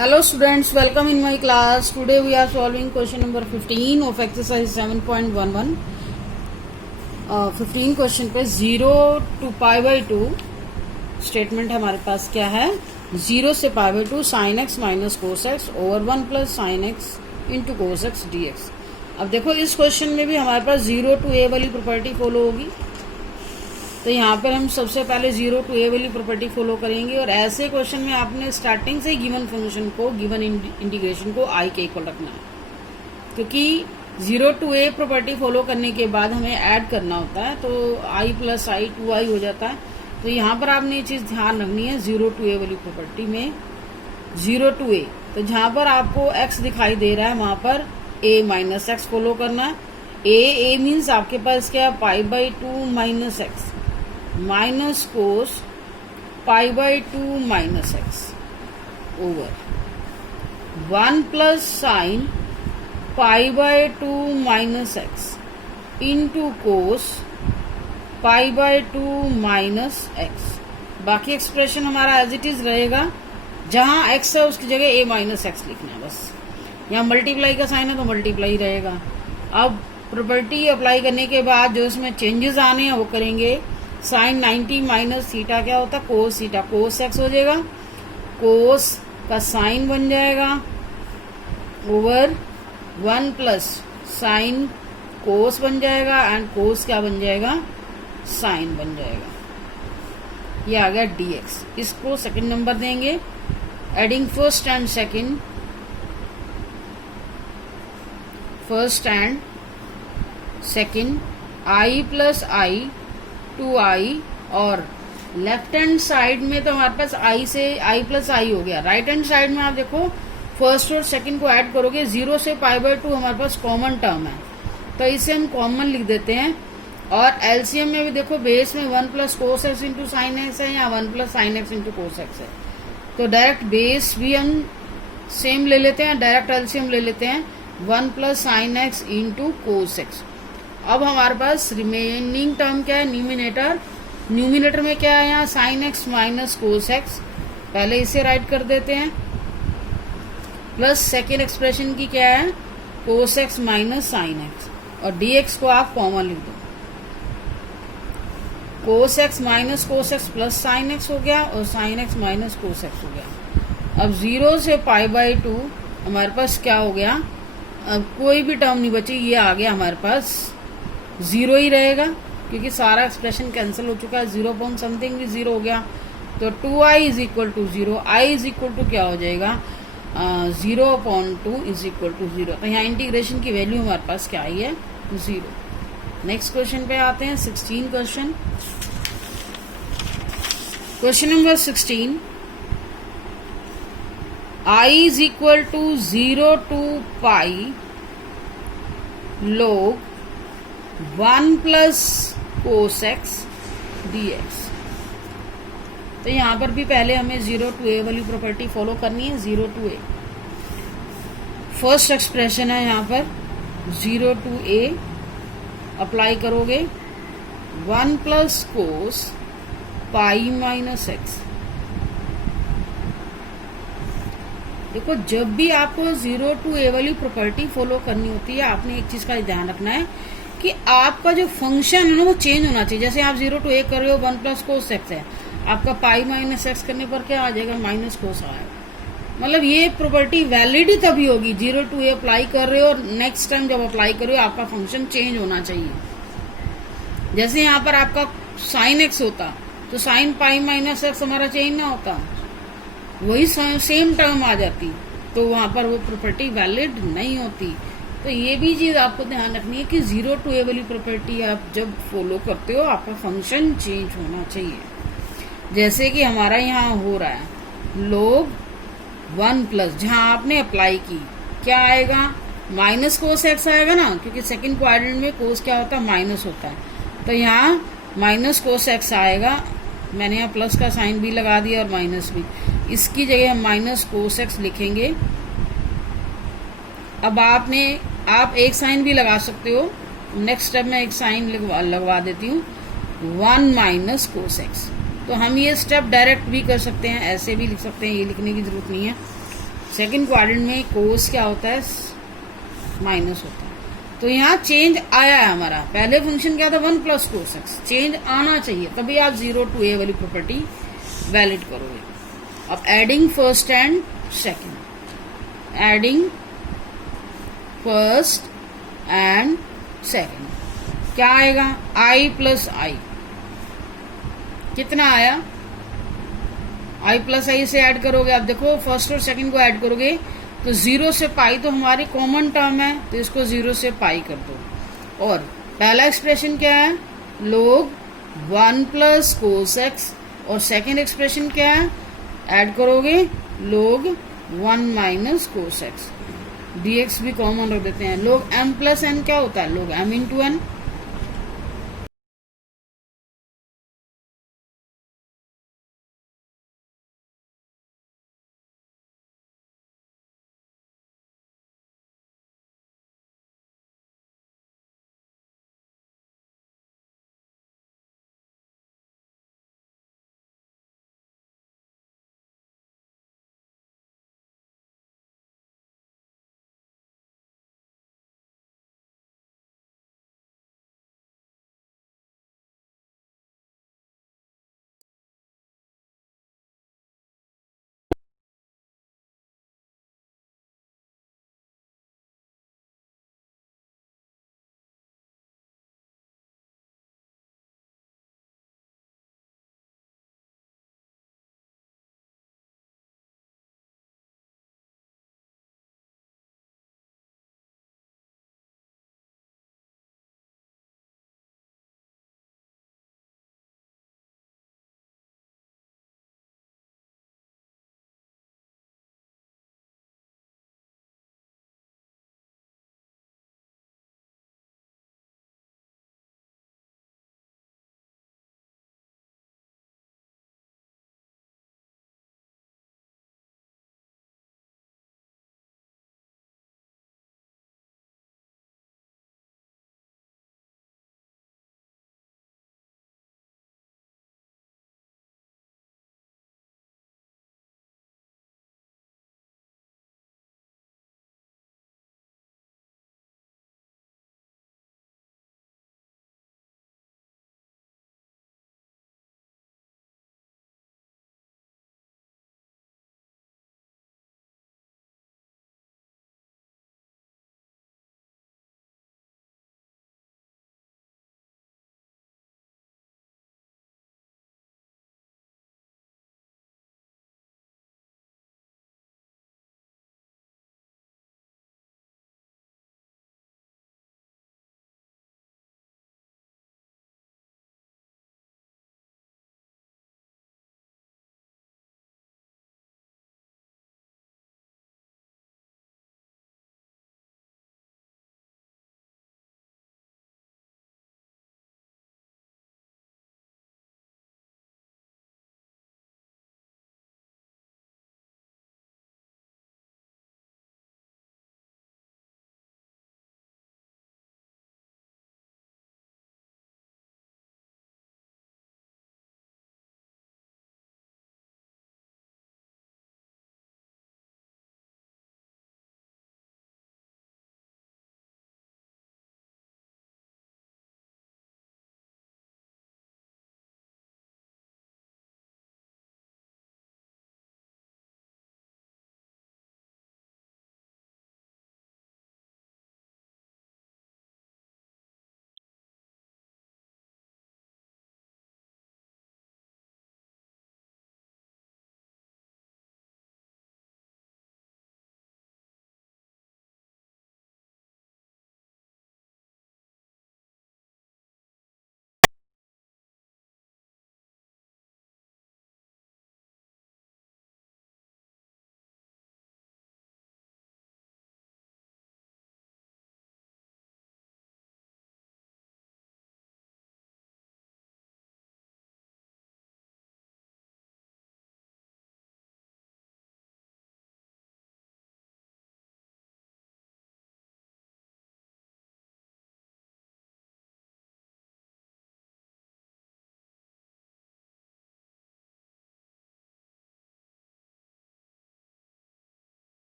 Hello students, welcome in my class. Today we are solving question number 15 of exercise 7.11. 15 question पे 0 to pi by 2 statement हमारे पास क्या है, 0 से pi by 2 sin x minus cos x over 1 plus sine x into cos x D x. अब देखो इस question में भी हमारे पास 0 to a वाली प्रॉपर्टी फॉलो होगी, तो यहाँ पर हम सबसे पहले 0 to a वाली प्रॉपर्टी फॉलो करेंगे। और ऐसे क्वेश्चन में आपने स्टार्टिंग से गिवन फंक्शन को, गिवन इंटीग्रेशन को i के इक्वल रखना है, क्योंकि 0 to a प्रॉपर्टी फॉलो करने के बाद हमें ऐड करना होता है, तो i प्लस i 2i हो जाता है। तो यहाँ पर आपने ये चीज ध्यान रखनी है, 0 to a वाली प्रॉपर्टी में 0 to a, तो जहाँ पर आपको x दिखाई दे रहा है वहां पर a माइनस एक्स फॉलो करना है। a मीन्स आपके पास क्या है, pi by 2 minus x minus cos pi by 2 minus x over 1 plus sine pi by 2 minus x into cos pi by 2 minus x. बाकी एक्सप्रेशन हमारा एज इट इज रहेगा, जहां x है उसकी जगह a माइनस एक्स लिखना है बस। यहाँ मल्टीप्लाई का साइन है तो मल्टीप्लाई रहेगा। अब प्रॉपर्टी अप्लाई करने के बाद जो इसमें चेंजेस आने हैं वो करेंगे। साइन 90 माइनस थीटा क्या होता है, कोस थीटा, कोस एक्स हो जाएगा, कोस का साइन बन जाएगा ओवर 1 प्लस साइन कोस बन जाएगा एंड कोस क्या बन जाएगा, साइन बन जाएगा। ये आ गया dx। इसको सेकंड नंबर देंगे, adding first and second, first and second i plus i 2i, और लेफ्ट हैंड साइड में तो हमारे पास i से i प्लस i हो गया। राइट हैंड साइड में आप देखो फर्स्ट और सेकंड को ऐड करोगे, 0 से पाई बाई 2 हमारे पास कॉमन टर्म है, तो इसे हम कॉमन लिख देते हैं। और एलसीएम में भी देखो बेस में 1 plus cos x into sine x है या 1 plus sine x into cos x है, तो डायरेक्ट बेस भी हम सेम ले लेते हैं, डायरेक्ट एलसीएम ले लेते हैं 1 plus sine x into cos x. अब हमारे पास रिमेनिंग टर्म क्या है, न्यूमिनेटर। न्यूमिनेटर में क्या है, यहाँ sine x minus cos x, पहले इसे राइट कर देते हैं, प्लस सेकेंड एक्सप्रेशन की क्या है, cos x minus sine x, और dx को आप कॉमन लिख दो। Cos x minus cos x plus sine x हो गया और sine x minus cos x हो गया। अब 0 से पाई बाई 2 हमारे पास क्या हो गया, अब कोई भी टर्म नहीं बची, ये आ गया हमारे पास 0 ही रहेगा, क्योंकि सारा एक्सप्रेशन कैंसिल हो चुका है, 0 पॉइंट समथिंग भी 0 हो गया। तो 2i is equal to 0, i is equal to क्या हो जाएगा, 0.2 इज इक्वल टू 0। तो यहाँ इंटीग्रेशन की वैल्यू हमारे पास क्या आई है, 0। नेक्स्ट क्वेश्चन पे आते हैं, 16 question. Question number 16, i is equal to 0 to pi log 1 plus cos x dx। तो यहां पर भी पहले हमें 0 टू a वाली प्रॉपर्टी फॉलो करनी है, 0 टू a। फर्स्ट एक्सप्रेशन है यहाँ पर 0 टू a, अप्लाई करोगे 1 प्लस कोस पाई माइनस एक्स। देखो जब भी आपको 0 टू a वाली प्रॉपर्टी फॉलो करनी होती है, आपने एक चीज का ध्यान रखना है कि आपका जो फंक्शन है ना वो चेंज होना चाहिए। जैसे आप 0 टू a कर रहे हो, 1 प्लस कोस एक्स है, आपका पाई माइनस एक्स करने पर क्या आ जाएगा, माइनस कोस आएगा। मतलब ये प्रॉपर्टी वैलिड ही तभी होगी, 0 टू a अप्लाई कर रहे हो और नेक्स्ट टाइम जब अप्लाई कर रहे हो आपका फंक्शन चेंज होना चाहिए। जैसे यहाँ पर आपका साइन एक्स होता तो साइन पाई माइनस एक्स हमारा चेंज ना होता, वही सेम टर्म आ जाती, तो वहां पर वो प्रॉपर्टी वैलिड नहीं होती। तो ये भी चीज आपको ध्यान रखनी है कि 0 टू a वाली प्रॉपर्टी आप जब फॉलो करते हो आपका फंक्शन चेंज होना चाहिए। जैसे कि हमारा यहाँ हो रहा है log 1 प्लस, जहां आपने अप्लाई की क्या आएगा, माइनस कोस एक्स आएगा ना, क्योंकि सेकंड क्वाड्रेंट में कोस क्या होता है, माइनस होता है, तो यहाँ माइनस कोस एक्स आएगा। मैंने यहाँ प्लस का साइन भी लगा दिया और माइनस भी, इसकी जगह हम माइनस कोस एक्स लिखेंगे। अब आप एक साइन भी लगा सकते हो, नेक्स्ट स्टेप में एक साइन लगवा देती हूँ, 1 माइनस कोस एक्स। तो हम ये स्टेप डायरेक्ट भी कर सकते हैं, ऐसे भी लिख सकते हैं, ये लिखने की जरूरत नहीं है, सेकंड क्वाड्रेंट में कोस क्या होता है, माइनस होता है। तो यहाँ चेंज आया है हमारा, पहले फंक्शन क्या था 1 प्लस कोस एक्स, चेंज आना चाहिए तभी आप 0 to a वाली प्रॉपर्टी वैलिड करोगे। अब adding first and second, adding first and second क्या आएगा, i प्लस आई, कितना आया, i प्लस आई से ऐड करोगे, आप देखो फर्स्ट और सेकंड को ऐड करोगे तो 0 से पाई तो हमारी कॉमन टर्म है, तो इसको 0 से पाई कर दो। और पहला एक्सप्रेशन क्या है, log 1 प्लस कोस एक्स, और सेकेंड एक्सप्रेशन क्या है, ऐड करोगे log 1 minus cos x, dx भी कॉमन रख देते हैं। log m प्लस n क्या होता है, log m इंटू n।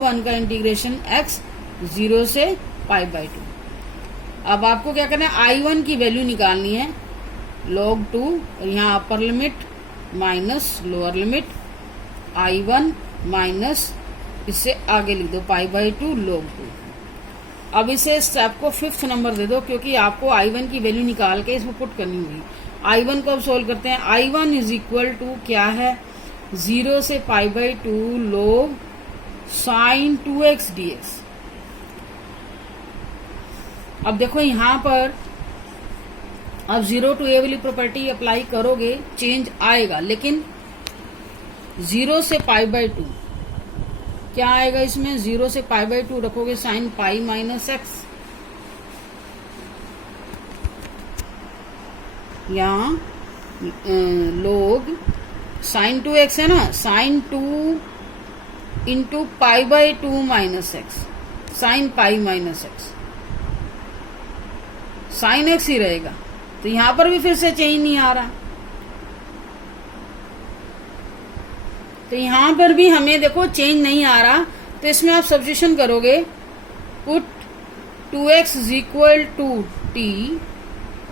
1 का इंटीग्रेशन x 0 से π/2। अब आपको क्या करना है, I1 की वैल्यू निकालनी है log 2 और यहाँ upper limit minus lower limit I1 minus इससे आगे लिख दो π/2 log 2। अब इसे स्टेप को 5th नंबर दे दो क्योंकि आपको I1 की वैल्यू निकाल के इसमें पुट करनी होगी। I1 को अब सोल्व करते हैं। I1 इज इक्वल टू क्या है, 0 से π/2 log sin 2x dx। अब देखो यहां पर अब 0 to a वाली प्रॉपर्टी अप्लाई करोगे चेंज आएगा, लेकिन 0 से π/2 क्या आएगा इसमें, 0 से π/2 रखोगे साइन पाई माइनस एक्स, यहाँ लोग साइन 2x है ना, sine 2 into π/2 minus X, sine pi minus X, sine X ही रहेगा। तो यहां पर भी फिर से चेंज नहीं आ रहा, तो यहां पर भी हमें देखो चेंज नहीं आ रहा, तो इसमें आप सब्स्टिट्यूशन करोगे, put 2x is equal to t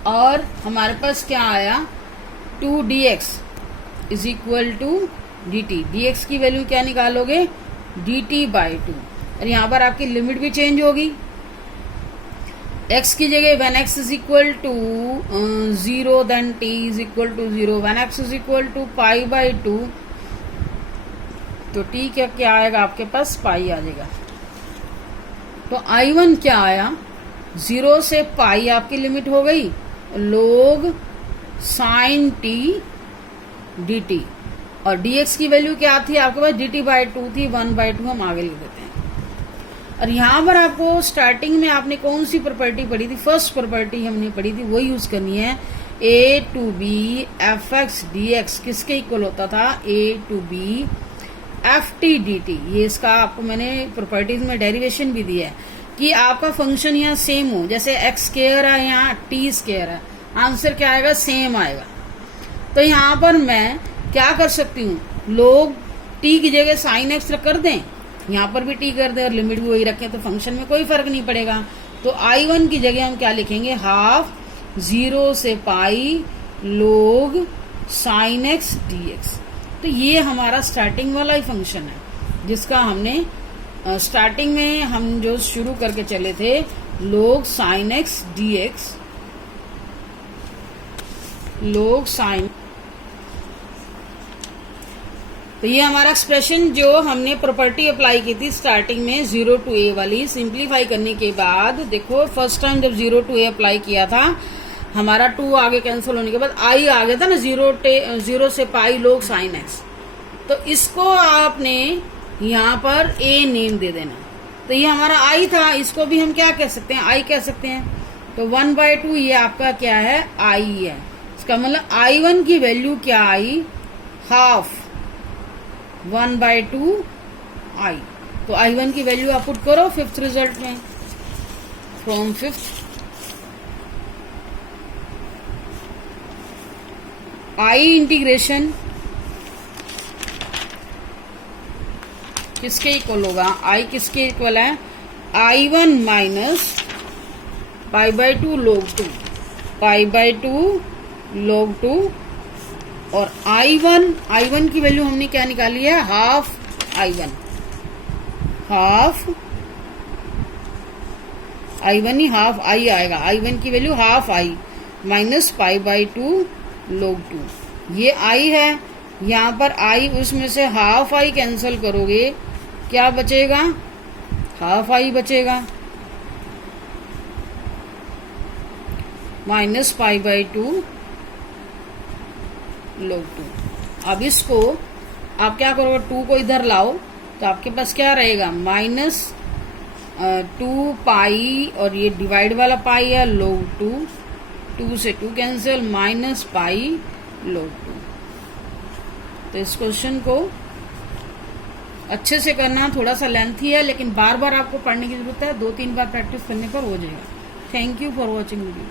और हमारे पास क्या आया 2dx is equal to dt। dx की वैल्यू क्या निकालोगे, dt/2 और यहां पर आपकी लिमिट भी चेंज होगी। x की जगह when x is equal to 0 then t is equal to 0, when x is equal to π/2 तो t क्या आएगा आपके पास, पाई आ जाएगा। तो I1 क्या आया, 0 से पाई आपकी लिमिट हो गई, log sin t dt और dx की वैल्यू क्या थी आपके पास, dt/2 थी, 1/2 हम आगे लिख देते हैं। और यहां पर आपको स्टार्टिंग में आपने कौन सी प्रॉपर्टी पढ़ी थी, फर्स्ट प्रॉपर्टी हमने पढ़ी थी, वो यूज करनी है। a to b fx dx किसके इक्वल होता था, a to b ft dt। ये इसका आपको मैंने प्रॉपर्टीज में डेरिवेशन भी दिया है कि आपका फंक्शन यहाँ सेम हो, जैसे x स्क्वायर है यहाँ t स्क्वायर है, आंसर क्या आएगा, सेम आएगा। तो यहाँ पर मैं क्या कर सकती हूँ, लोग t की जगह साइन x कर दें, यहाँ पर भी t कर दें और लिमिट भी वही रखें, तो फंक्शन में कोई फर्क नहीं पड़ेगा। तो I1 की जगह हम क्या लिखेंगे, हाफ 0 से पाई log sin x dx। तो ये हमारा स्टार्टिंग वाला ही फंक्शन है जिसका हमने स्टार्टिंग में हम जो शुरू करके चले थे, log sin x dx, log sin। तो ये हमारा एक्सप्रेशन जो हमने प्रॉपर्टी अप्लाई की थी स्टार्टिंग में 0 to a वाली, सिंप्लीफाई करने के बाद देखो फर्स्ट टाइम जब 0 to a अप्लाई किया था, हमारा 2 आगे कैंसिल होने के बाद i आ गया था ना, 0 से पाई log sin x। तो इसको आपने यहाँ पर a नेम दे देना, तो ये हमारा i था, इसको भी हम क्या कह सकते हैं, i कह सकते हैं। तो 1/2 ये आपका क्या है, i है। इसका मतलब I1 की वैल्यू क्या आई, हाफ 1/2 i। तो I1 की वैल्यू आप पुट करो 5th रिजल्ट में, फ्रॉम 5th I इंटीग्रेशन किसके इक्वल होगा, I किसके इक्वल है, I1 माइनस π/2 log 2, π/2 log 2 और I1 की वैल्यू हमने क्या निकाली है, हाफ I1, हाफ I1 ही हाफ I आएगा, I1 की value half I minus π/2 log 2। ये I है, यहाँ पर I उसमें से हाफ I कैंसिल करोगे, क्या बचेगा, हाफ I बचेगा माइनस π/2 log 2। अब इसको आप क्या करोगे, 2 को इधर लाओ तो आपके पास क्या रहेगा, माइनस 2 पाई और ये डिवाइड वाला पाई है log 2, 2 से 2 कैंसिल, माइनस पाई log 2। तो इस क्वेश्चन को अच्छे से करना, थोड़ा सा लेंथी है लेकिन बार बार आपको पढ़ने की जरूरत है, 2-3 बार प्रैक्टिस करने पर हो जाएगा। Thank you for watching video.